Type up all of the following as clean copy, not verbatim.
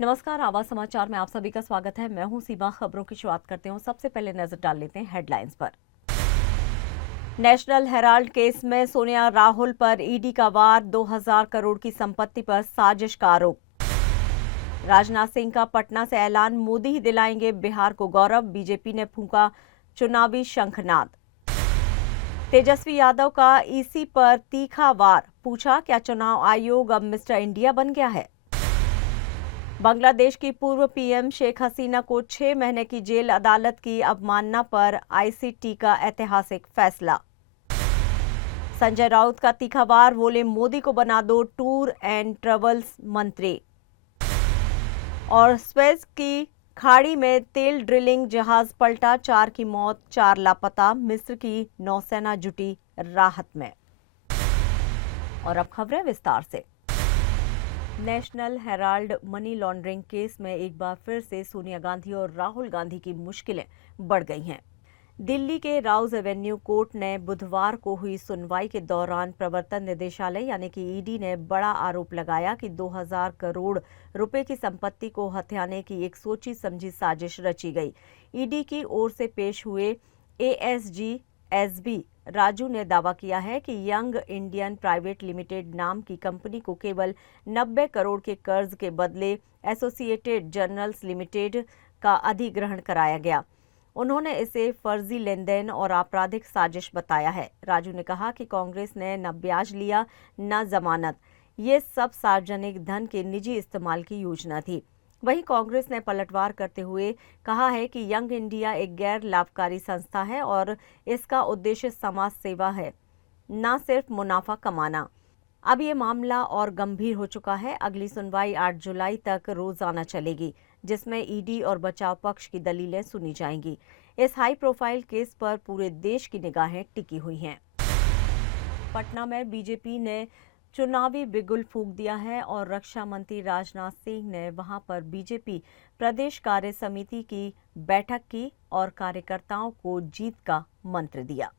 नमस्कार, आवाज समाचार में आप सभी का स्वागत है। मैं हूं सीमा। खबरों की शुरुआत करते हूं। सबसे पहले नजर डाल लेते हैं हेडलाइंस पर। नेशनल हेराल्ड केस में सोनिया राहुल पर ईडी का वार, 2000 करोड़ की संपत्ति पर साजिश का आरोप। राजनाथ सिंह का पटना से ऐलान, मोदी ही दिलाएंगे बिहार को गौरव, बीजेपी ने फूंका चुनावी शंखनाद। तेजस्वी यादव का ईसी पर तीखा वार, पूछा क्या चुनाव आयोग अब मिस्टर इंडिया बन गया है। बांग्लादेश की पूर्व पीएम शेख हसीना को 6 महीने की जेल, अदालत की अवमानना पर आईसीटी का ऐतिहासिक फैसला। संजय राउत का तीखा वार, बोले मोदी को बना दो टूर एंड ट्रेवल्स मंत्री। और स्वेज की खाड़ी में तेल ड्रिलिंग जहाज पलटा, 4 की मौत, 4 लापता। मिस्र की नौसेना जुटी राहत में। और अब खबरें विस्तार से। National Herald money laundering case में एक बार फिर से सोनिया गांधी और राहुल गांधी की मुश्किलें बढ़ गई हैं। दिल्ली के राउज एवेन्यू कोर्ट ने बुधवार को हुई सुनवाई के दौरान प्रवर्तन निदेशालय यानी कि ईडी ने बड़ा आरोप लगाया कि 2000 करोड़ रुपए की संपत्ति को हथियाने की एक सोची समझी साजिश रची गई। ईडी की ओर से पेश हुए एएसजी एसबी राजू ने दावा किया है कि यंग इंडियन प्राइवेट लिमिटेड नाम की कंपनी को केवल 90 करोड़ के कर्ज के बदले एसोसिएटेड जर्नल्स लिमिटेड का अधिग्रहण कराया गया। उन्होंने इसे फर्जी लेन देन और आपराधिक साजिश बताया है। राजू ने कहा कि कांग्रेस ने न ब्याज लिया न जमानत, ये सब सार्वजनिक धन के निजी इस्तेमाल की योजना थी। वहीं कांग्रेस ने पलटवार करते हुए कहा है कि यंग इंडिया एक गैर लाभकारी संस्था है और इसका उद्देश्य समाज सेवा है, न सिर्फ मुनाफा कमाना। अब ये मामला और गंभीर हो चुका है। अगली सुनवाई 8 जुलाई तक रोजाना चलेगी, जिसमें ईडी और बचाव पक्ष की दलीलें सुनी जाएंगी। इस हाई प्रोफाइल केस पर पूरे देश की निगाहें टिकी हुई हैं। पटना में बीजेपी ने चुनावी बिगुल फूंक दिया है और रक्षा मंत्री राजनाथ सिंह ने वहां पर बीजेपी प्रदेश कार्य समिति की बैठक की और कार्यकर्ताओं को जीत का मंत्र दिया।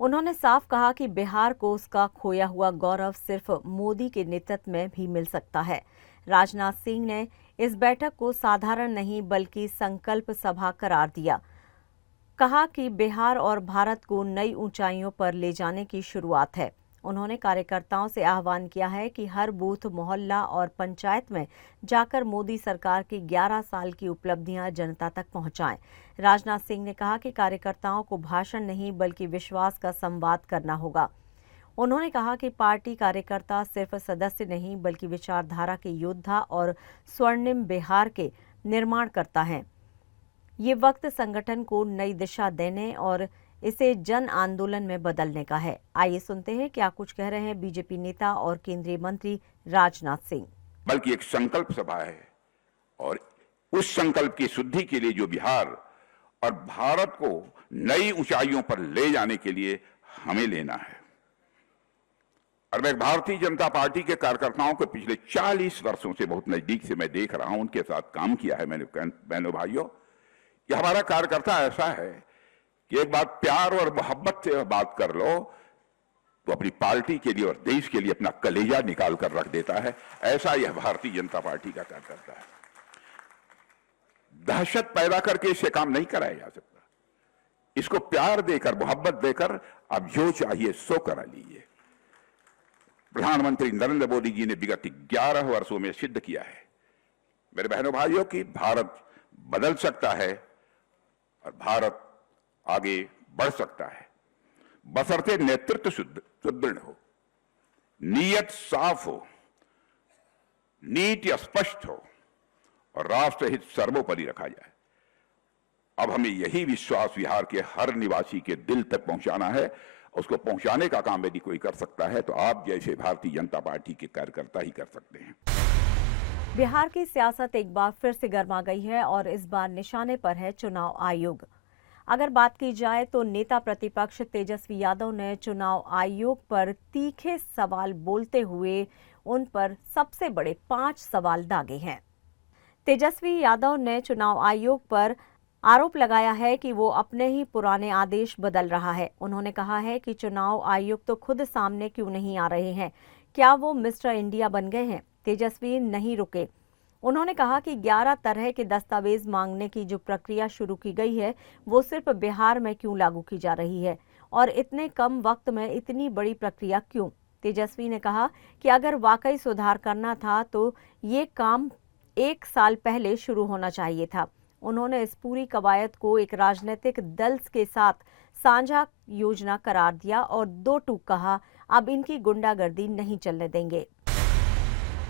उन्होंने साफ कहा कि बिहार को उसका खोया हुआ गौरव सिर्फ मोदी के नेतृत्व में भी मिल सकता है। राजनाथ सिंह ने इस बैठक को साधारण नहीं बल्कि संकल्प सभा करार दिया। कहा कि बिहार और भारत को नई ऊंचाइयों पर ले जाने की शुरुआत है। उन्होंने कार्यकर्ताओं से आह्वान किया है कि हर बूथ, मोहल्ला और पंचायत में जाकर मोदी सरकार की 11 साल की उपलब्धियां जनता तक पहुंचाएं। राजनाथ सिंह ने कहा कि कार्यकर्ताओं को भाषण नहीं बल्कि विश्वास का संवाद करना होगा। उन्होंने कहा कि पार्टी कार्यकर्ता सिर्फ सदस्य नहीं बल्कि विचारधारा के योद्धा और स्वर्णिम बिहार के निर्माण करता है। ये वक्त संगठन को नई दिशा देने और इसे जन आंदोलन में बदलने का है। आइए सुनते हैं क्या कुछ कह रहे हैं बीजेपी नेता और केंद्रीय मंत्री राजनाथ सिंह। बल्कि एक संकल्प सभा है और उस संकल्प की शुद्धि के लिए जो बिहार और भारत को नई ऊंचाइयों पर ले जाने के लिए हमें लेना है। और मैं भारतीय जनता पार्टी के कार्यकर्ताओं को पिछले 40 वर्षों से बहुत नजदीक से मैं देख रहा हूं, उनके साथ काम किया है मैंने। बहनों भाइयों, यह हमारा कार्यकर्ता ऐसा है कि एक बात प्यार और मोहब्बत से बात कर लो तो अपनी पार्टी के लिए और देश के लिए अपना कलेजा निकाल कर रख देता है। ऐसा यह भारतीय जनता पार्टी का कार्यकर्ता है। दहशत पैदा करके इससे काम नहीं कराया जा सकता। इसको प्यार देकर, मोहब्बत देकर आप जो चाहिए सो करा लीजिए। प्रधानमंत्री नरेंद्र मोदी जी ने विगत 11 वर्षों में सिद्ध किया है मेरे बहनों भाइयों कि भारत बदल सकता है और भारत आगे बढ़ सकता है, बशर्ते नेतृत्व सुदृढ़ हो, नीयत साफ हो, नीति स्पष्ट हो और राष्ट्र हित सर्वोपरि रखा जाए। अब हमें यही विश्वास बिहार के हर निवासी के दिल तक पहुंचाना है। उसको पहुंचाने का काम यदि कोई कर सकता है तो आप जैसे भारतीय जनता पार्टी के कार्यकर्ता ही कर सकते हैं। बिहार की सियासत एक बार फिर से गर्मा गई है और इस बार निशाने पर है चुनाव आयोग। अगर बात की जाए तो नेता प्रतिपक्ष तेजस्वी यादव ने चुनाव आयोग पर तीखे सवाल बोलते हुए उन पर सबसे बड़े 5 सवाल दागे हैं। तेजस्वी यादव ने चुनाव आयोग पर आरोप लगाया है कि वो अपने ही पुराने आदेश बदल रहा है। उन्होंने कहा है कि चुनाव आयोग तो खुद सामने क्यों नहीं आ रहे हैं, क्या वो मिस्टर इंडिया बन गए हैं? तेजस्वी नहीं रुके। उन्होंने कहा कि 11 तरह के दस्तावेज मांगने की जो प्रक्रिया शुरू की गई है वो सिर्फ बिहार में क्यों लागू की जा रही है और इतने कम वक्त में इतनी बड़ी प्रक्रिया क्यों। तेजस्वी ने कहा कि अगर वाकई सुधार करना था तो ये काम 1 साल पहले शुरू होना चाहिए था। उन्होंने इस पूरी कवायद को एक राजनीतिक दल के साथ साझा योजना करार दिया और 2 टूक कहा, अब इनकी गुंडागर्दी नहीं चलने देंगे।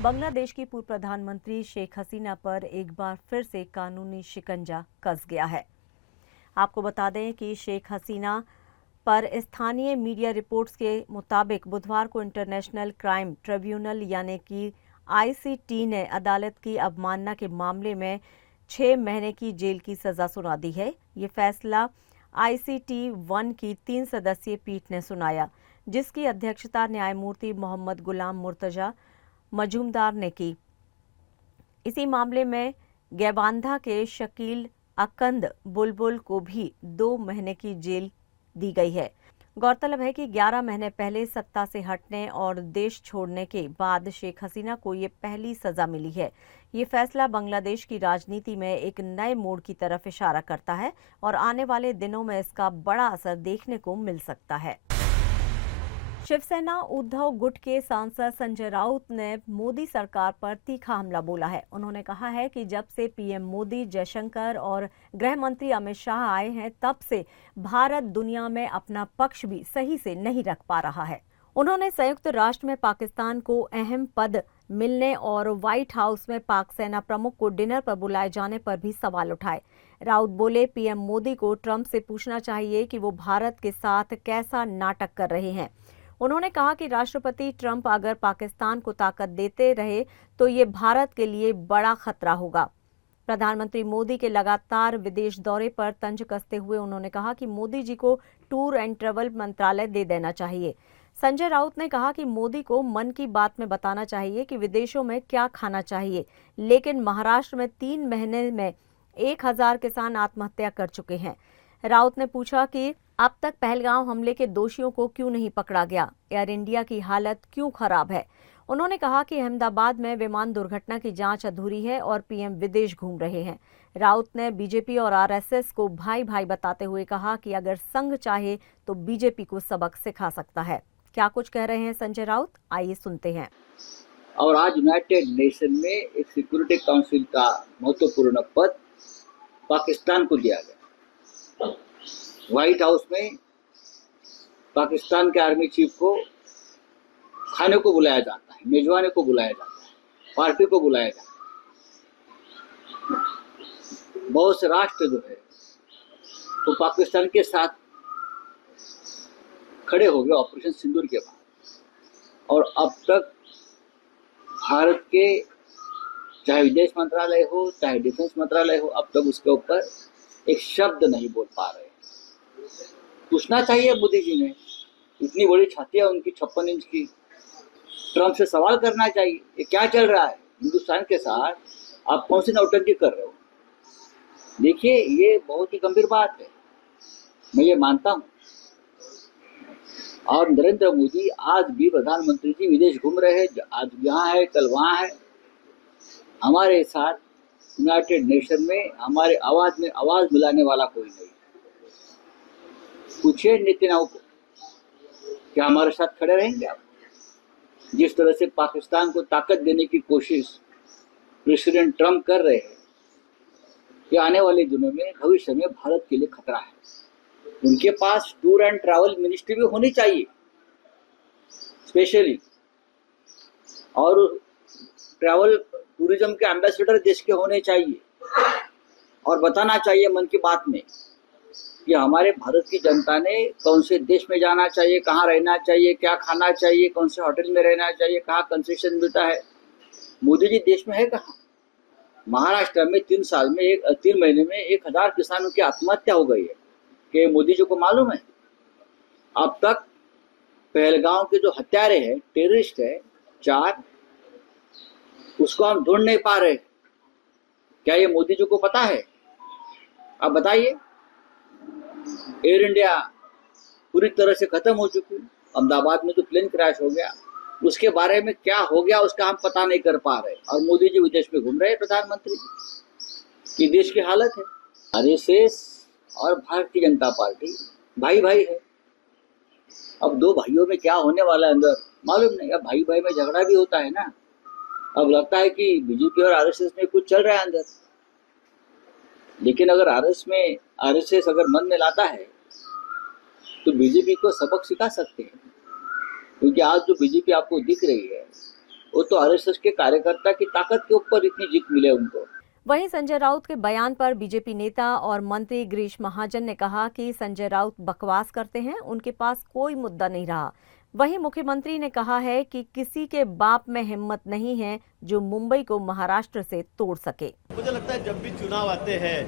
बांग्लादेश की पूर्व प्रधानमंत्री शेख हसीना पर एक बार फिर से कानूनी शिकंजा कस गया है। आपको बता दें कि शेख हसीना पर स्थानीय मीडिया रिपोर्ट्स के मुताबिक बुधवार को इंटरनेशनल क्राइम ट्रिब्यूनल यानी कि आईसीटी ने अदालत की अवमानना के मामले में 6 महीने की जेल की सजा सुना दी है। ये फैसला आईसीटी 1 की 3 सदस्यीय पीठ ने सुनाया, जिसकी अध्यक्षता न्यायमूर्ति मोहम्मद गुलाम मुर्तजा मजूमदार ने की। इसी मामले में गैबांधा के शकील अकंद बुलबुल को भी 2 महीने की जेल दी गई है। गौरतलब है कि 11 महीने पहले सत्ता से हटने और देश छोड़ने के बाद शेख हसीना को ये पहली सजा मिली है। ये फैसला बांग्लादेश की राजनीति में एक नए मोड़ की तरफ इशारा करता है और आने वाले दिनों में इसका बड़ा असर देखने को मिल सकता है। शिवसेना उद्धव गुट के सांसद संजय राउत ने मोदी सरकार पर तीखा हमला बोला है। उन्होंने कहा है कि जब से पीएम मोदी, जयशंकर और गृह मंत्री अमित शाह आए हैं, तब से भारत दुनिया में अपना पक्ष भी सही से नहीं रख पा रहा है। उन्होंने संयुक्त राष्ट्र में पाकिस्तान को अहम पद मिलने और व्हाइट हाउस में पाक सेना प्रमुख को डिनर पर बुलाए जाने पर भी सवाल उठाए। राउत बोले, पीएम मोदी को ट्रंप से पूछना चाहिए कि वो भारत के साथ कैसा नाटक कर रहे हैं। उन्होंने कहा कि राष्ट्रपति ट्रंप अगर पाकिस्तान को ताकत देते रहे तो ये भारत के लिए बड़ा खतरा होगा। प्रधानमंत्री मोदी के लगातार विदेश दौरे पर तंज कसते हुए उन्होंने कहा कि मोदी जी को टूर एंड ट्रैवल मंत्रालय दे देना चाहिए। संजय राउत ने कहा कि मोदी को मन की बात में बताना चाहिए कि विदेशों में क्या खाना चाहिए, लेकिन महाराष्ट्र में 3 महीने में 1000 किसान आत्महत्या कर चुके हैं। राउत ने पूछा कि अब तक पहलगाम हमले के दोषियों को क्यों नहीं पकड़ा गया, एयर इंडिया की हालत क्यों खराब है। उन्होंने कहा कि अहमदाबाद में विमान दुर्घटना की जांच अधूरी है और पीएम विदेश घूम रहे हैं। राउत ने बीजेपी और आरएसएस को भाई भाई बताते हुए कहा कि अगर संघ चाहे तो बीजेपी को सबक सिखा सकता है। क्या कुछ कह रहे हैं संजय राउत, आइए सुनते हैं। और आज यूनाइटेड नेशन में एक सिक्योरिटी काउंसिल का महत्वपूर्ण पद पाकिस्तान को दिया गया। व्हाइट हाउस में पाकिस्तान के आर्मी चीफ को खाने को बुलाया जाता है, मेजबानी को बुलाया जाता है, पार्टी को बुलाया जाता है। बहुत से राष्ट्र जो है तो पाकिस्तान के साथ खड़े हो गए ऑपरेशन सिंदूर के बाद, और अब तक भारत के चाहे विदेश मंत्रालय हो चाहे डिफेंस मंत्रालय हो, अब तक उसके ऊपर एक शब्द नहीं बोल पा रहे। पूछना चाहिए मोदी जी ने, इतनी बड़ी छाती है उनकी 56 इंच की। ट्रंप से सवाल करना चाहिए, ये क्या चल रहा है हिंदुस्तान के साथ, आप कौन सी नौटंकी कर रहे हो। देखिए, ये बहुत ही गंभीर बात है, मैं ये मानता हूँ। और नरेंद्र मोदी आज भी प्रधानमंत्री जी विदेश घूम रहे हैं, आज यहाँ है कल वहाँ है। हमारे साथ यूनाइटेड नेशन में हमारे आवाज में आवाज मिलाने वाला कोई नहीं। पूछिए नेतन्याहू को, क्या हमारे साथ खड़े रहेंगे आप? जिस तरह से पाकिस्तान को ताकत देने की कोशिश प्रेसिडेंट ट्रंप कर रहे हैं, ये आने वाले दिनों में भविष्य में भारत के लिए खतरा है। उनके पास टूर एंड ट्रैवल मिनिस्ट्री भी होनी चाहिए स्पेशली, और ट्रैवल टूरिज्म के एम्बेसडर देश के होने चाहिए, और बताना चाहिए मन की बात में कि हमारे भारत की जनता ने कौन से देश में जाना चाहिए, कहाँ रहना चाहिए, क्या खाना चाहिए, कौन से होटल में रहना चाहिए, कहाँ कंसेशन मिलता है। मोदी जी देश में है कहाँ? महाराष्ट्र में 3 महीने में 1000 किसानों की आत्महत्या हो गई है। कि मोदी जी को मालूम है अब तक पहलगांव के जो हत्यारे हैं, टेररिस्ट है 4, उसको हम ढूंढ नहीं पा रहे। क्या ये मोदी जी को पता है? आप बताइए। एयर इंडिया पूरी तरह से खत्म हो चुकी है। अहमदाबाद में तो प्लेन क्रैश हो गया, उसके बारे में क्या हो गया उसका हम पता नहीं कर पा रहे, और मोदी जी विदेश में घूम रहे हैं प्रधानमंत्री की देश की हालत है। आरएसएस और भारतीय जनता पार्टी भाई भाई है। अब दो भाइयों में क्या होने वाला है अंदर मालूम नहीं। अब भाई भाई में झगड़ा भी होता है ना। अब लगता है कि बीजेपी और आरएसएस में कुछ चल रहा है अंदर, लेकिन अगर आरएसएस अगर मन में लाता है तो बीजेपी को सबक सिखा सकते हैं, क्योंकि आज जो बीजेपी आपको दिख रही है वो तो आरएसएस के कार्यकर्ता की ताकत के ऊपर इतनी जीत मिले उनको। वहीं संजय राउत के बयान पर बीजेपी नेता और मंत्री गिरीश महाजन ने कहा कि संजय राउत बकवास करते हैं, उनके पास कोई मुद्दा नहीं रहा। वहीं मुख्यमंत्री ने कहा है कि किसी के बाप में हिम्मत नहीं है जो मुंबई को महाराष्ट्र से तोड़ सके। मुझे लगता है जब भी चुनाव आते हैं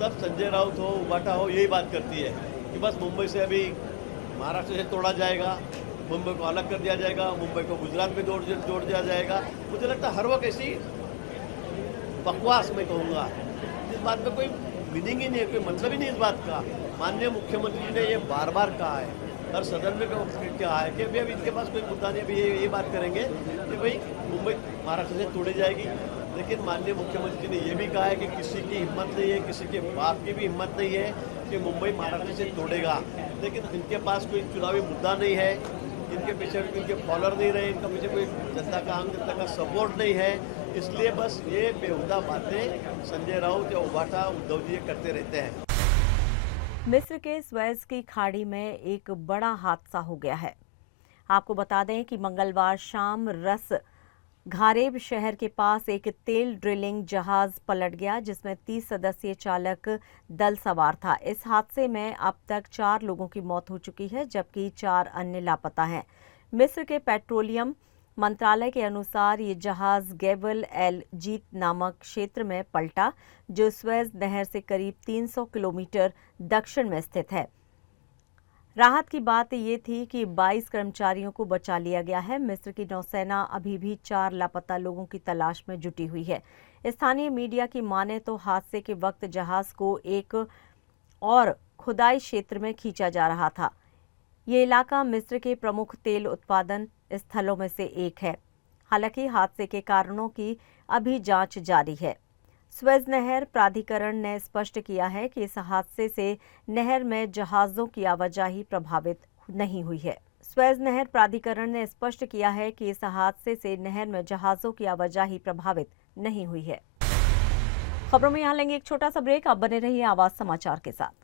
तब संजय राउत हो, उबाटा हो, यही बात करती है कि बस मुंबई से अभी महाराष्ट्र से तोड़ा जाएगा, मुंबई को अलग कर दिया जाएगा, मुंबई को गुजरात में जोड़ दिया जाएगा। मुझे लगता है हर वक्त ऐसी बकवास मैं कहूँगा, इस बात में कोई मीनिंग ही नहीं है, कोई मतलब ही नहीं इस बात का। माननीय मुख्यमंत्री जी ने ये बार बार कहा है और सदन में कहा है कि भाई अब इनके पास कोई मुद्दा नहीं, अभी ये बात करेंगे कि भाई मुंबई महाराष्ट्र से तोड़ी जाएगी। लेकिन माननीय मुख्यमंत्री ने ये भी कहा है कि किसी की हिम्मत नहीं है, किसी के बाप की भी हिम्मत नहीं है कि मुंबई महाराष्ट्र से तोड़ेगा। लेकिन इनके पास कोई चुनावी मुद्दा नहीं है, इनके पीछे इनके फॉलोअर नहीं रहे, इनका पीछे कोई जनता का आम जनता का सपोर्ट नहीं है, इसलिए बस ये बेहुदा बातें संजय राउत या उबाटा उद्धव जी करते रहते हैं। मिस्र के स्वेज की खाड़ी में एक बड़ा हादसा हो गया है। आपको बता दें कि मंगलवार शाम रस घारेब शहर के पास एक तेल ड्रिलिंग जहाज पलट गया, जिसमें 30 सदस्यीय चालक दल सवार था। इस हादसे में अब तक 4 लोगों की मौत हो चुकी है, जबकि 4 अन्य लापता हैं। मिस्र के पेट्रोलियम मंत्रालय के अनुसार ये जहाज गेबल एल जीत नामक क्षेत्र में पलटा, जो स्वेज नहर से करीब 300 किलोमीटर दक्षिण में स्थित है। राहत की बात ये थी कि 22 कर्मचारियों को बचा लिया गया है। मिस्र की नौसेना अभी भी 4 लापता लोगों की तलाश में जुटी हुई है। स्थानीय मीडिया की माने तो हादसे के वक्त जहाज को एक और खुदाई क्षेत्र में खींचा जा रहा था। ये इलाका मिस्र के प्रमुख तेल उत्पादन स्थलों में से एक है। हालांकि हादसे के कारणों की अभी जांच जारी है। स्वेज नहर प्राधिकरण ने स्पष्ट किया है कि इस हादसे से नहर में जहाजों की आवाजाही प्रभावित नहीं हुई है। स्वेज नहर प्राधिकरण ने स्पष्ट किया है कि इस हादसे से नहर में जहाजों की आवाजाही प्रभावित नहीं हुई है। खबरों में यहाँ लेंगे एक छोटा सा ब्रेक। आप बने रहिए आवाज समाचार के साथ।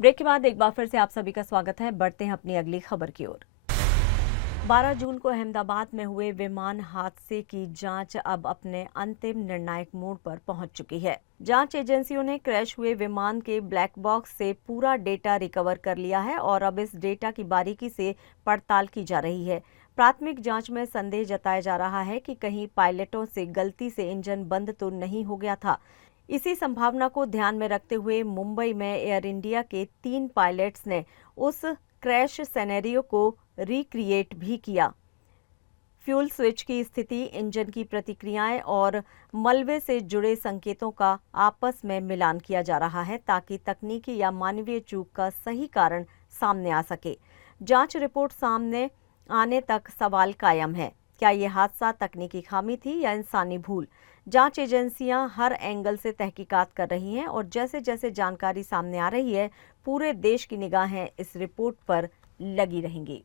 ब्रेक के बाद एक बार फिर से आप सभी का स्वागत है। बढ़ते हैं अपनी अगली खबर की ओर। 12 जून को अहमदाबाद में हुए विमान हादसे की जांच अब अपने अंतिम निर्णायक मोड़ पर पहुंच चुकी है। जांच एजेंसियों ने क्रैश हुए विमान के ब्लैक बॉक्स से पूरा डेटा रिकवर कर लिया है और अब इस डेटा की बारीकी से पड़ताल की जा रही है। प्राथमिक जांच में संदेह जताया जा रहा है कि कहीं पायलटों से गलती से इंजन बंद तो नहीं हो गया था। इसी संभावना को ध्यान में रखते हुए मुंबई में एयर इंडिया के 3 पायलट्स ने उस क्रैश सिनेरियो को रिक्रिएट भी किया। फ्यूल स्विच की स्थिति, इंजन की प्रतिक्रियाएं और मलबे से जुड़े संकेतों का आपस में मिलान किया जा रहा है ताकि तकनीकी या मानवीय चूक का सही कारण सामने आ सके। जांच रिपोर्ट सामने आने तक सवाल कायम है। क्या ये हादसा तकनीकी खामी थी या इंसानी भूल? जांच एजेंसियां हर एंगल से तहकीकात कर रही हैं और जैसे जैसे जानकारी सामने आ रही है, पूरे देश की निगाहें इस रिपोर्ट पर लगी रहेंगी।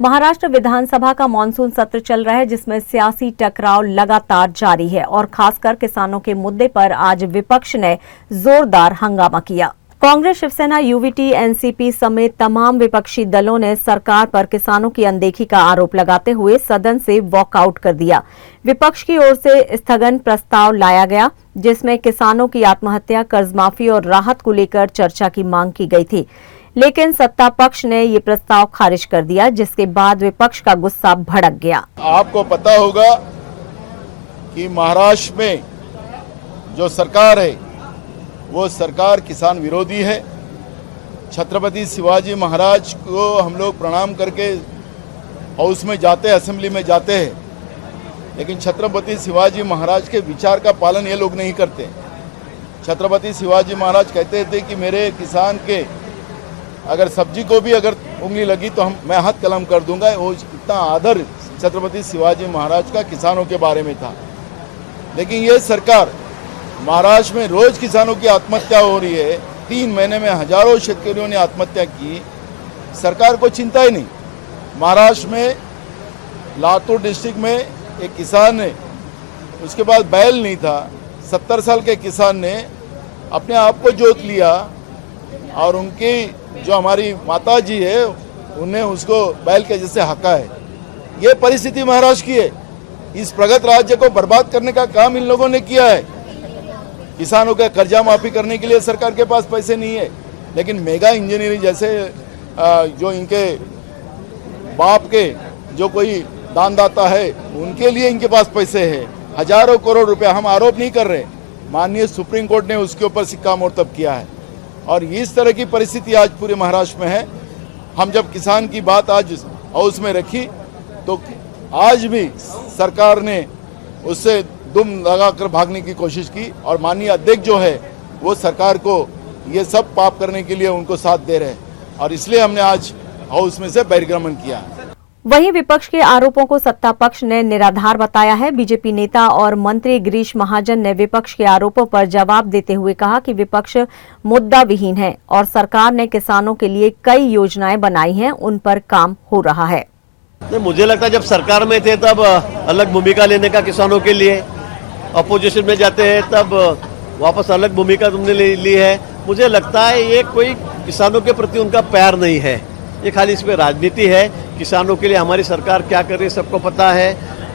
महाराष्ट्र विधानसभा का मॉनसून सत्र चल रहा है, जिसमें सियासी टकराव लगातार जारी है और खासकर किसानों के मुद्दे पर आज विपक्ष ने जोरदार हंगामा किया। कांग्रेस, शिवसेना, यूवीटी, एनसीपी समेत तमाम विपक्षी दलों ने सरकार पर किसानों की अनदेखी का आरोप लगाते हुए सदन से वॉकआउट कर दिया। विपक्ष की ओर से स्थगन प्रस्ताव लाया गया, जिसमें किसानों की आत्महत्या, कर्जमाफी और राहत को लेकर चर्चा की मांग की गई थी, लेकिन सत्ता पक्ष ने ये प्रस्ताव खारिज कर दिया, जिसके बाद विपक्ष का गुस्सा भड़क गया। आपको पता होगा कि महाराष्ट्र में जो सरकार है वो सरकार किसान विरोधी है। छत्रपति शिवाजी महाराज को हम लोग प्रणाम करके हाउस में जाते हैं, असेंबली में जाते हैं, लेकिन छत्रपति शिवाजी महाराज के विचार का पालन ये लोग नहीं करते। छत्रपति शिवाजी महाराज कहते थे कि मेरे किसान के अगर सब्जी को भी अगर उंगली लगी तो मैं हाथ कलम कर दूंगा। वो इतना आदर छत्रपति शिवाजी महाराज का किसानों के बारे में था। लेकिन ये सरकार महाराष्ट्र में रोज किसानों की आत्महत्या हो रही है। 3 महीने में हजारों शेतकरियों ने आत्महत्या की, सरकार को चिंता ही नहीं। महाराष्ट्र में लातूर डिस्ट्रिक्ट में एक किसान ने, उसके पास बैल नहीं था, 70 साल के किसान ने अपने आप को जोत लिया और उनकी जो हमारी माता जी है उन्हें उसको बैल के जैसे हका है। ये परिस्थिति महाराष्ट्र की है। इस प्रगत राज्य को बर्बाद करने का काम इन लोगों ने किया है। किसानों का कर्जा माफी करने के लिए सरकार के पास पैसे नहीं है, लेकिन मेगा इंजीनियरिंग जैसे जो इनके बाप के जो कोई दानदाता है उनके लिए इनके पास पैसे हैं, हजारों करोड़ रुपया। हम आरोप नहीं कर रहे, माननीय सुप्रीम कोर्ट ने उसके ऊपर सिक्कामोर्तब किया है। और इस तरह की परिस्थिति आज पूरे महाराष्ट्र में है। हम जब किसान की बात आज हाउस में रखी तो आज भी सरकार ने उससे दुम लगाकर भागने की कोशिश की और माननीय अध्यक्ष जो है वो सरकार को ये सब पाप करने के लिए उनको साथ दे रहे हैं और इसलिए हमने आज हाउस में से बहिर्गमन किया। वहीं विपक्ष के आरोपों को सत्ता पक्ष ने निराधार बताया है। बीजेपी नेता और मंत्री गिरीश महाजन ने विपक्ष के आरोपों पर जवाब देते हुए कहा कि विपक्ष मुद्दा विहीन है और सरकार ने किसानों के लिए कई योजनाएं बनाई हैं, उन पर काम हो रहा है। मुझे लगता है जब सरकार में थे तब अलग भूमिका लेने का किसानों के लिए, अपोजिशन में जाते हैं तब वापस अलग भूमिका तुमने ली है। मुझे लगता है ये कोई किसानों के प्रति उनका प्यार नहीं है, ये खाली इसमें राजनीति है। किसानों के लिए हमारी सरकार क्या कर रही है सबको पता है।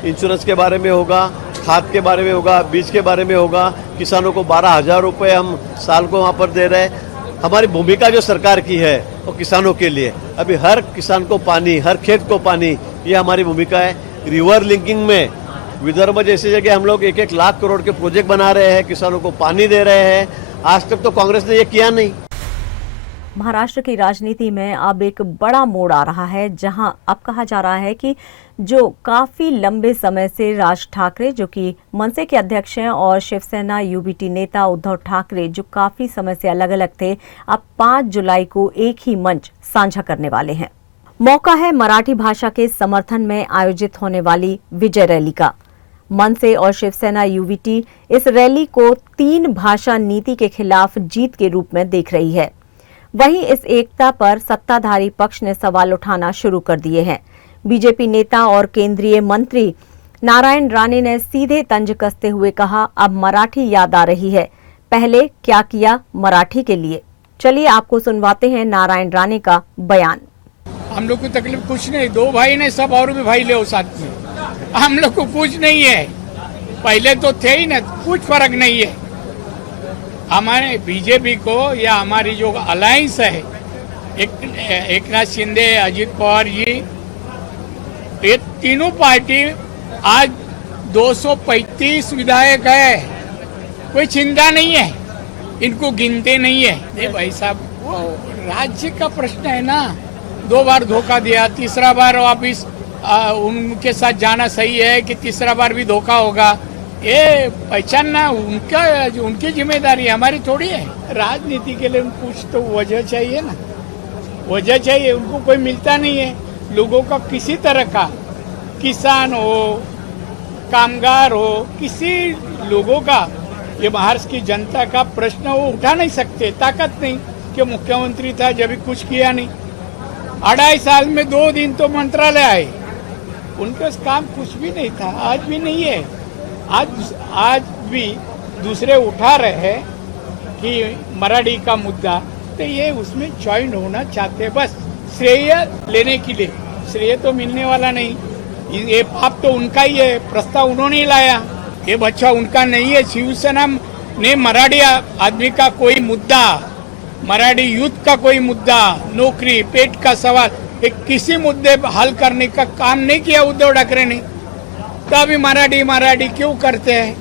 इंश्योरेंस के बारे में होगा, खाद के बारे में होगा, बीज के बारे में होगा। किसानों को 12,000 रुपये हम साल को वहाँ पर दे रहे हैं। हमारी भूमिका जो सरकार की है वो किसानों के लिए, अभी हर किसान को पानी, हर खेत को पानी, ये हमारी भूमिका है। रिवर लिंकिंग में विदर्भ जैसी जगह हम लोग 1-1 लाख करोड़ के प्रोजेक्ट बना रहे हैं, किसानों को पानी दे रहे हैं। आज तक तो कांग्रेस ने ये किया नहीं। महाराष्ट्र की राजनीति में अब एक बड़ा मोड़ आ रहा है, जहां अब कहा जा रहा है कि जो काफी लंबे समय से राज ठाकरे, जो कि मनसे के अध्यक्ष हैं, और शिवसेना यूबीटी नेता उद्धव ठाकरे, जो काफी समय से अलग अलग थे, अब 5 जुलाई को एक ही मंच साझा करने वाले हैं। मौका है मराठी भाषा के समर्थन में आयोजित होने वाली विजय रैली का। मनसे और शिवसेना यूबीटी इस रैली को 3 भाषा नीति के खिलाफ जीत के रूप में देख रही है। वहीं इस एकता पर सत्ताधारी पक्ष ने सवाल उठाना शुरू कर दिए हैं। बीजेपी नेता और केंद्रीय मंत्री नारायण राणे ने सीधे तंज कसते हुए कहा, अब मराठी याद आ रही है, पहले क्या किया मराठी के लिए। चलिए आपको सुनवाते हैं नारायण राणे का बयान। हम लोग को तकलीफ कुछ नहीं, 2 भाई ने, सब और भी भाई ले साथ में, हम लोग को कुछ नहीं है। पहले तो थे ही ना, कुछ फर्क नहीं है। हमारे बीजेपी को या हमारी जो अलायंस है, एक नाथ शिंदे, अजित पवार जी, ये तीनों पार्टी आज 235 विधायक है, कोई चिंता नहीं है, इनको गिनते नहीं है। नहीं भाई साहब, वो राज्य का प्रश्न है ना। 2 बार धोखा दिया, तीसरा बार वापिस उनके साथ जाना सही है कि तीसरा बार भी धोखा होगा, ये पहचानना उनकी जिम्मेदारी, हमारी थोड़ी है। राजनीति के लिए कुछ तो वजह चाहिए ना, वजह चाहिए। उनको कोई मिलता नहीं है। लोगों का किसी तरह का, किसान हो, कामगार हो, किसी लोगों का, ये महाराष्ट्र की जनता का प्रश्न वो उठा नहीं सकते, ताकत नहीं। कि मुख्यमंत्री था जब भी कुछ किया नहीं, 2.5 साल में 2 दिन तो मंत्रालय आए, उनका काम कुछ भी नहीं था, आज भी नहीं है। आज भी दूसरे उठा रहे हैं कि मराठी का मुद्दा, तो ये उसमें ज्वाइन होना चाहते, बस श्रेय लेने के लिए। श्रेय तो मिलने वाला नहीं, ये पाप तो उनका ही है, प्रस्ताव उन्होंने ही लाया, ये बच्चा उनका नहीं है। शिवसेना ने मराठी आदमी का कोई मुद्दा, मराठी यूथ का कोई मुद्दा, नौकरी, पेट का सवाल, एक किसी मुद्दे हल करने का काम नहीं किया उद्धव ठाकरे ने, तो अभी मराठी क्यों करते हैं?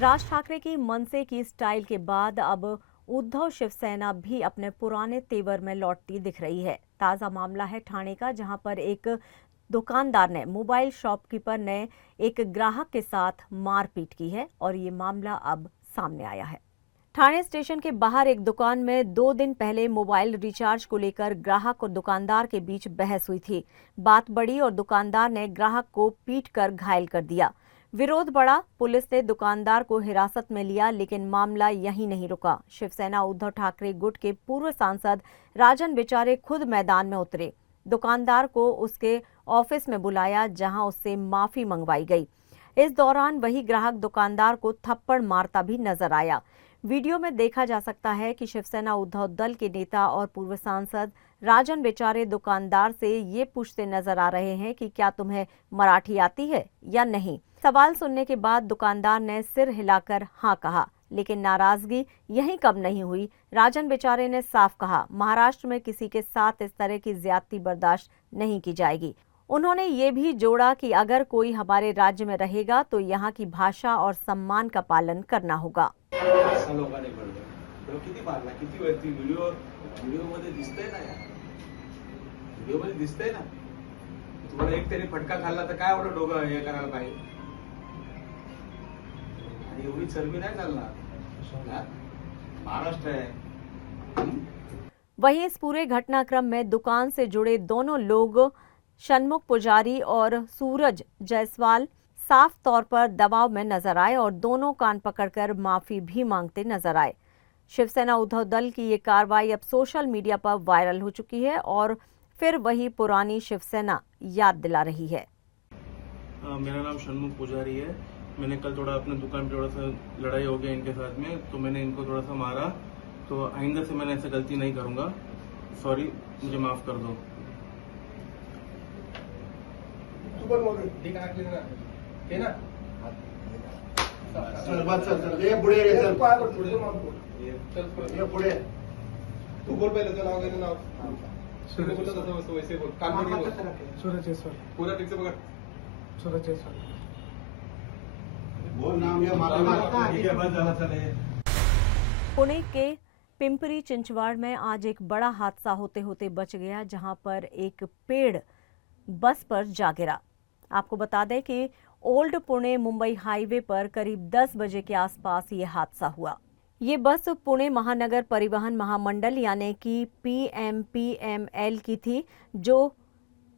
राज ठाकरे की मनसे की स्टाइल के बाद अब उद्धव शिवसेना भी अपने पुराने तेवर में लौटती दिख रही है। ताजा मामला है ठाणे का, जहां पर एक दुकानदार ने, मोबाइल शॉपकीपर ने एक ग्राहक के साथ मारपीट की है और ये मामला अब सामने आया है। ठाणे स्टेशन के बाहर एक दुकान में 2 दिन पहले मोबाइल रिचार्ज को लेकर ग्राहक और दुकानदार के बीच बहस हुई थी। बात बढ़ी और दुकानदार ने ग्राहक को पीटकर घायल कर दिया। विरोध बढ़ा, पुलिस ने दुकानदार को हिरासत में लिया, लेकिन मामला यहीं नहीं रुका। शिवसेना उद्धव ठाकरे गुट के पूर्व सांसद राजन विचारे खुद मैदान में उतरे। दुकानदार को उसके ऑफिस में बुलाया, जहां उससे माफी मंगवाई गई। इस दौरान वही ग्राहक दुकानदार को थप्पड़ मारता भी नजर आया। वीडियो में देखा जा सकता है कि शिवसेना उद्धव दल के नेता और पूर्व सांसद राजन विचारे दुकानदार से ये पूछते नजर आ रहे हैं कि क्या तुम्हें मराठी आती है या नहीं। सवाल सुनने के बाद दुकानदार ने सिर हिलाकर हाँ कहा, लेकिन नाराजगी यहीं कम नहीं हुई। राजन विचारे ने साफ कहा, महाराष्ट्र में किसी के साथ इस तरह की ज्यादती बर्दाश्त नहीं की जाएगी। उन्होंने ये भी जोड़ा कि अगर कोई हमारे राज्य में रहेगा तो यहाँ की भाषा और सम्मान का पालन करना होगा। तुम्हाला एक तरी फटका खाल्ला तर काय एवढं डोकं हे करायला पाहिजे? आणि एवढी चरबी नाही चालणार, महाराष्ट्र है। वहीं इस पूरे घटनाक्रम में दुकान से जुड़े दोनों लोग षणमुख पुजारी और सूरज जायसवाल साफ तौर पर दबाव में नजर आए और दोनों कान पकड़कर माफी भी मांगते नजर आए। शिवसेना उद्धव दल की ये कार्रवाई अब सोशल मीडिया पर वायरल हो चुकी है और फिर वही पुरानी शिवसेना याद दिला रही है। मेरा नाम षणमुख पुजारी है। मैंने कल थोड़ा अपने दुकान पे थोड़ा सा लड़ाई हो गया इनके साथ में, तो मैंने इनको थोड़ा सा मारा। तो आइंदा से मैंने ऐसे गलती नहीं करूंगा, सॉरी, मुझे माफ कर दो। पुढे तू बोल पहिले तुझं नाव काय? नाव सूरज बोलत वैसे बोल, कान बोल, सूरज जयस्वाल, पूरा ठीक से पकड़, सूरज जयस्वाल बोल नाम या माता ठीक है, बस ज़्यादा चले। पुणे के पिंपरी चिंचवाड़ में आज एक बड़ा हादसा होते होते बच गया, जहां पर एक पेड़ बस पर जा गिरा। आपको बता दें कि ओल्ड पुणे मुंबई हाईवे पर करीब 10 बजे के आसपास ये हादसा हुआ। ये बस पुणे महानगर परिवहन महामंडल यानी कि PMPML की थी, जो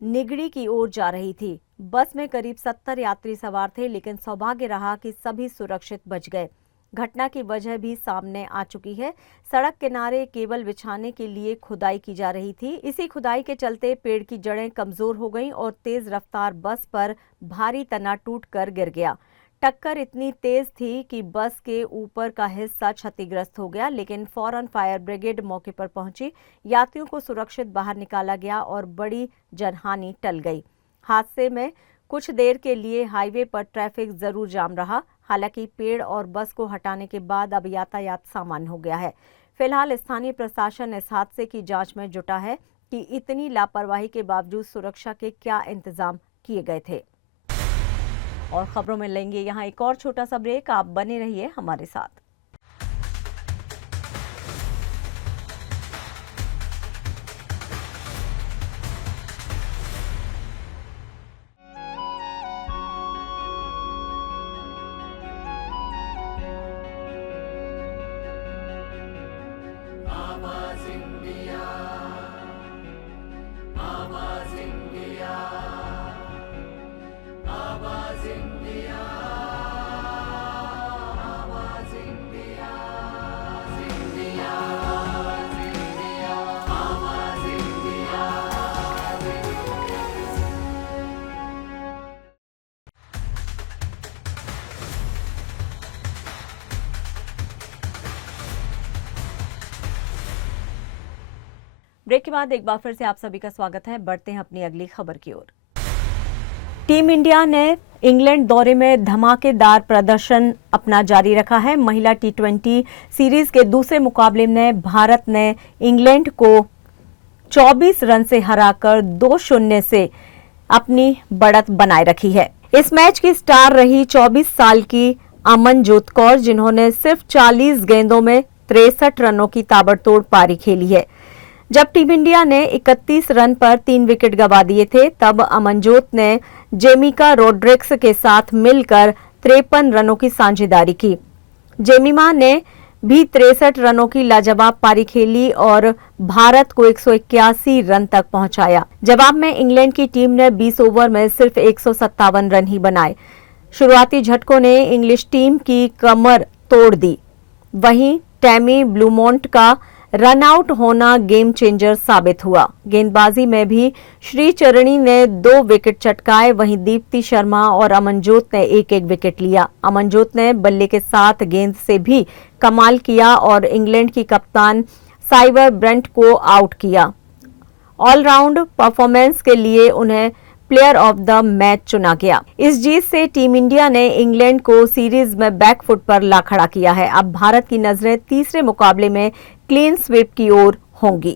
निगड़ी की ओर जा रही थी। बस में करीब 70 यात्री सवार थे, लेकिन सौभाग्य रहा कि सभी सुरक्षित बच गए। घटना की वजह भी सामने आ चुकी है। सड़क किनारे केबल बिछाने के लिए खुदाई की जा रही थी। इसी खुदाई के चलते पेड़ की जड़ें कमजोर हो गईं और तेज रफ्तार बस पर भारी तना टूटकर गिर गया। टक्कर इतनी तेज थी कि बस के ऊपर का हिस्सा क्षतिग्रस्त हो गया, लेकिन फौरन फायर ब्रिगेड मौके पर पहुंची। यात्रियों को सुरक्षित बाहर निकाला गया और बड़ी जनहानि टल गई। हादसे में कुछ देर के लिए हाईवे पर ट्रैफिक जरूर जाम रहा। हालांकि पेड़ और बस को हटाने के बाद अब यातायात सामान्य हो गया है। फिलहाल स्थानीय प्रशासन इस हादसे की जांच में जुटा है कि इतनी लापरवाही के बावजूद सुरक्षा के क्या इंतजाम किए गए थे। और खबरों में लेंगे यहाँ एक और छोटा सा ब्रेक, आप बने रहिए हमारे साथ। आवाज इंडिया, आवाज इंडिया। ब्रेक के बाद एक बार फिर से आप सभी का स्वागत है। बढ़ते हैं अपनी अगली खबर की ओर। टीम इंडिया ने इंग्लैंड दौरे में धमाकेदार प्रदर्शन अपना जारी रखा है। महिला T20 सीरीज के दूसरे मुकाबले में भारत ने इंग्लैंड को 24 रन से हराकर 2-0 से अपनी बढ़त बनाए रखी है। इस मैच की स्टार रही 24 साल की अमनजोत कौर, जिन्होंने सिर्फ 40 गेंदों में 63 रनों की ताबड़तोड़ पारी खेली है। जब टीम इंडिया ने 31 रन पर 3 विकेट गंवा दिए थे, तब अमनजोत ने जेमिका रोड्रिग्स के साथ मिलकर 53 रनों की साझेदारी की। जेमिमा ने भी 63 रनों की लाजवाब पारी खेली और भारत को 181 रन तक पहुंचाया। जवाब में इंग्लैंड की टीम ने 20 ओवर में सिर्फ 157 रन ही बनाए। शुरुआती झटकों ने इंग्लिश टीम की कमर तोड़ दी। वहीं टैमी ब्लूमोंट का रन आउट होना गेम चेंजर साबित हुआ। गेंदबाजी में भी श्रीचरणी ने 2 विकेट चटकाए, वहीं दीप्ति शर्मा और अमनजोत ने 1-1 विकेट लिया। अमनजोत ने बल्ले के साथ गेंद से भी कमाल किया और इंग्लैंड की कप्तान साइवर ब्रेंट को आउट किया। ऑलराउंड परफॉर्मेंस के लिए उन्हें प्लेयर ऑफ द मैच चुना गया। इस जीत से टीम इंडिया ने इंग्लैंड को सीरीज में बैकफुट पर ला खड़ा किया है। अब भारत की नजरें तीसरे मुकाबले में क्लीन स्वीप की ओर होंगी।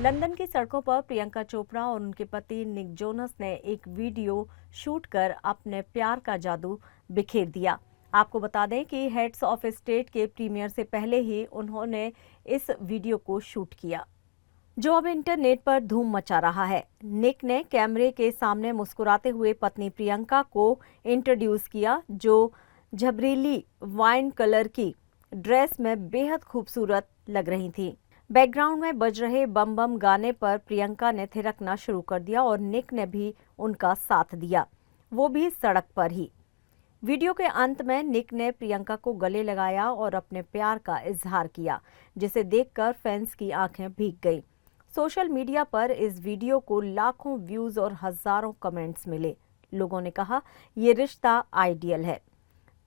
लंदन की सड़कों पर प्रियंका चोपड़ा और उनके पति निक जोनस ने एक वीडियो शूट कर अपने प्यार का जादू बिखेर दिया। आपको बता दें कि हेड्स ऑफ स्टेट के प्रीमियर से पहले ही उन्होंने इस वीडियो को शूट किया, जो अब इंटरनेट पर धूम मचा रहा है। निक ने कैमरे के सामने मुस्कुराते हुए पत्नी प्रियंका को इंट्रोड्यूस किया, जो झबरीली वाइन कलर की ड्रेस में बेहद खूबसूरत लग रही थी। बैकग्राउंड में बज रहे बम बम गाने पर प्रियंका ने थिरकना शुरू कर दिया और निक ने भी उनका साथ दिया, वो भी सड़क पर ही। वीडियो के अंत में निक ने प्रियंका को गले लगाया और अपने प्यार का इजहार किया, जिसे देखकर फैंस की आंखें भीग गई। सोशल मीडिया पर इस वीडियो को लाखों व्यूज और हजारों कमेंट्स मिले। लोगों ने कहा, ये रिश्ता आइडियल है।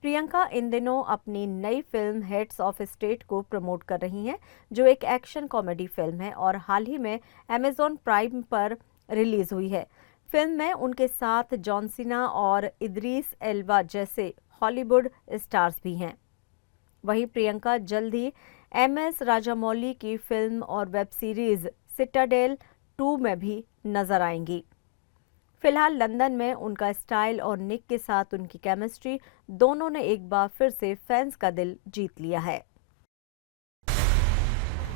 प्रियंका इन दिनों अपनी नई फिल्म हेड्स ऑफ स्टेट को प्रमोट कर रही हैं, जो एक एक्शन कॉमेडी फिल्म है और हाल ही में अमेज़न प्राइम पर रिलीज हुई है। फिल्म में उनके साथ जॉन सीना और इद्रीस एल्बा जैसे हॉलीवुड स्टार्स भी हैं। वहीं प्रियंका जल्द ही MS राजामौली की फिल्म और वेब सीरीज सिटाडेल 2 में भी नजर आएंगी। फिलहाल लंदन में उनका स्टाइल और निक के साथ उनकी केमिस्ट्री, दोनों ने एक बार फिर से फैंस का दिल जीत लिया है।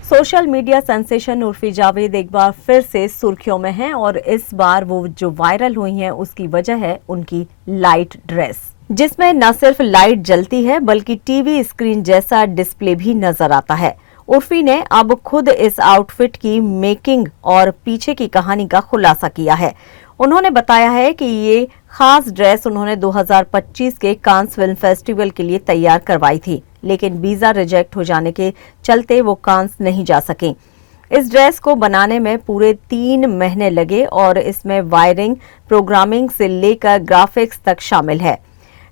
Social media sensation Urfi Javed एक बार फिर से सुर्खियों में हैं और इस बार वो जो वायरल हुई हैं उसकी वजह है उनकी लाइट ड्रेस, जिसमें न सिर्फ लाइट जलती है बल्कि टीवी स्क्रीन जैसा डिस्प्ले भी नजर आता है। उर्फी ने अब खुद इस आउटफिट की मेकिंग और पीछे की कहानी का खुलासा किया है। उन्होंने बताया है कि ये खास ड्रेस उन्होंने 2025 के कांस फिल्म फेस्टिवल के लिए तैयार करवाई थी, लेकिन वीजा रिजेक्ट हो जाने के चलते वो कांस नहीं जा सके। इस ड्रेस को बनाने में पूरे 3 महीने लगे और इसमें वायरिंग, प्रोग्रामिंग से लेकर ग्राफिक्स तक शामिल है।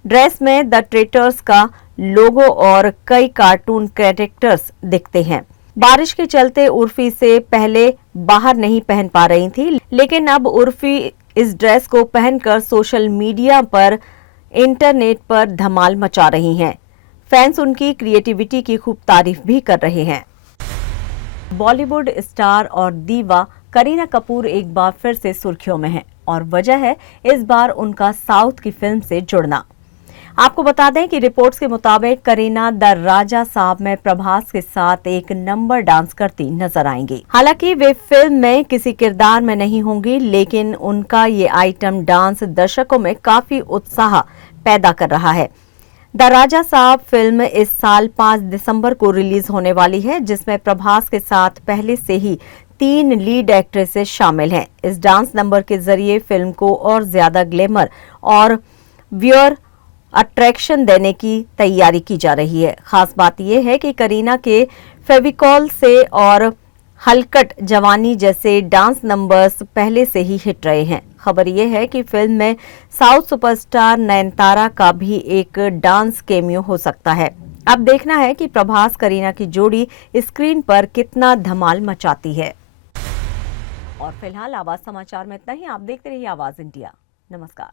ड्रेस में द ट्रेटर्स का लोगो और कई कार्टून कैरेक्टर्स दिखते हैं। बारिश के चलते उर्फी से पहले बाहर नहीं पहन पा रही थी, लेकिन अब उर्फी इस ड्रेस को पहनकर सोशल मीडिया पर, इंटरनेट पर धमाल मचा रही हैं। फैंस उनकी क्रिएटिविटी की खूब तारीफ भी कर रहे हैं। बॉलीवुड स्टार और दीवा करीना कपूर एक बार फिर से सुर्खियों में हैं और वजह है इस बार उनका साउथ की फिल्म से जुड़ना। आपको बता दें कि रिपोर्ट्स के मुताबिक करीना द राजा साहब में प्रभास के साथ एक नंबर डांस करती नजर आएंगी। हालांकि वे फिल्म में किसी किरदार में नहीं होंगी, लेकिन उनका ये आइटम डांस दर्शकों में काफी उत्साह पैदा कर रहा है। द राजा साहब फिल्म इस साल 5 दिसंबर को रिलीज होने वाली है, जिसमें प्रभास के साथ पहले से ही 3 लीड एक्ट्रेसेस शामिल हैं। इस डांस नंबर के जरिए फिल्म को और ज्यादा ग्लैमर और व्यूअर अट्रैक्शन देने की तैयारी की जा रही है। खास बात यह है कि करीना के फेविकॉल से और हलकट जवानी जैसे डांस नंबर्स पहले से ही हिट रहे हैं। खबर यह है कि फिल्म में साउथ सुपरस्टार नयनतारा का भी एक डांस कैमियो हो सकता है। अब देखना है कि प्रभास करीना की जोड़ी स्क्रीन पर कितना धमाल मचाती है। और फिलहाल आवाज समाचार में इतना ही। आप देखते रहिए आवाज इंडिया। नमस्कार।